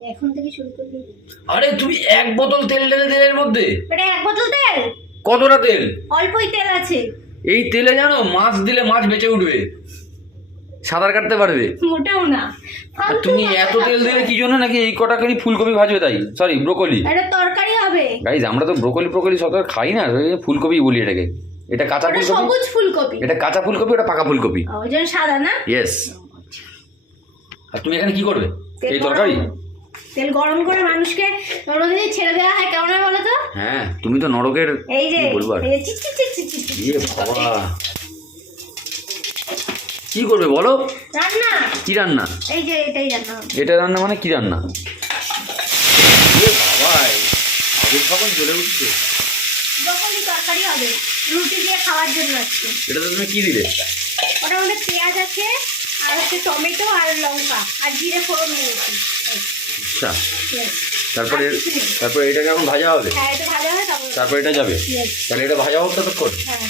এখন থেকে শুরু করবি আরে তুমি এক বোতল তেল ঢেলে দিলে এর মধ্যে? এটা এক বোতল তেল? কতটা তেল? অল্পই তেল আছে। এই তেলে জানো মাছ দিলে মাছ বেঁচে উঠবে। সাঁতার কাটতে পারবে। মোটেও না। তুমি এত তেল দিলে কি জন্য নাকি এই কটা করে ফুলকপি ভাজবে তাই? সরি ব্রোকলি এটা তরকারি হবে। গাইজ আমরা তো ব্রোকলি ব্রোকলি সত খাই না। ফুলকপি বলি এটাকে। এটা কাঁচা ফুলকপি? সবুজ ফুলকপি। এটা কাঁচা ফুলকপি ওটা পাকা ফুলকপি? ওই জন্য সাদা না? ইয়েস আর তুমি এখানে কি করবে? এই তরকারি? তেল গরম করে মানুষকে দিয়ে ছেড়ে দেওয়া হয় কেমন হয় বলো তো? হ্যাঁ তুমি তো নরকের এই যে বাবা। কি করবে বলো? রান্না। কি রান্না? এই যে এটাই রান্না এটা রান্না মানে কি রান্না? ইয়ে আগুন ফাগুন জ্বলে উঠছে। ব্রকলি তরকারি হবে রুটি দিয়ে খাওয়ার জন্য আজকে। এটাতে তুমি কি দিলে? মধ্যে পেঁয়াজ আছে আর হচ্ছে টমেটো আর লঙ্কা আর জিরে ফোড়ন দিয়েছি। আচ্ছা তারপরে তারপরে এটাকে এখন ভাজা হবে? হ্যাঁ এটা তারপরে এটা যাবে? তাহলে এটা ভাজা হোক ততক্ষণ। হ্যাঁ।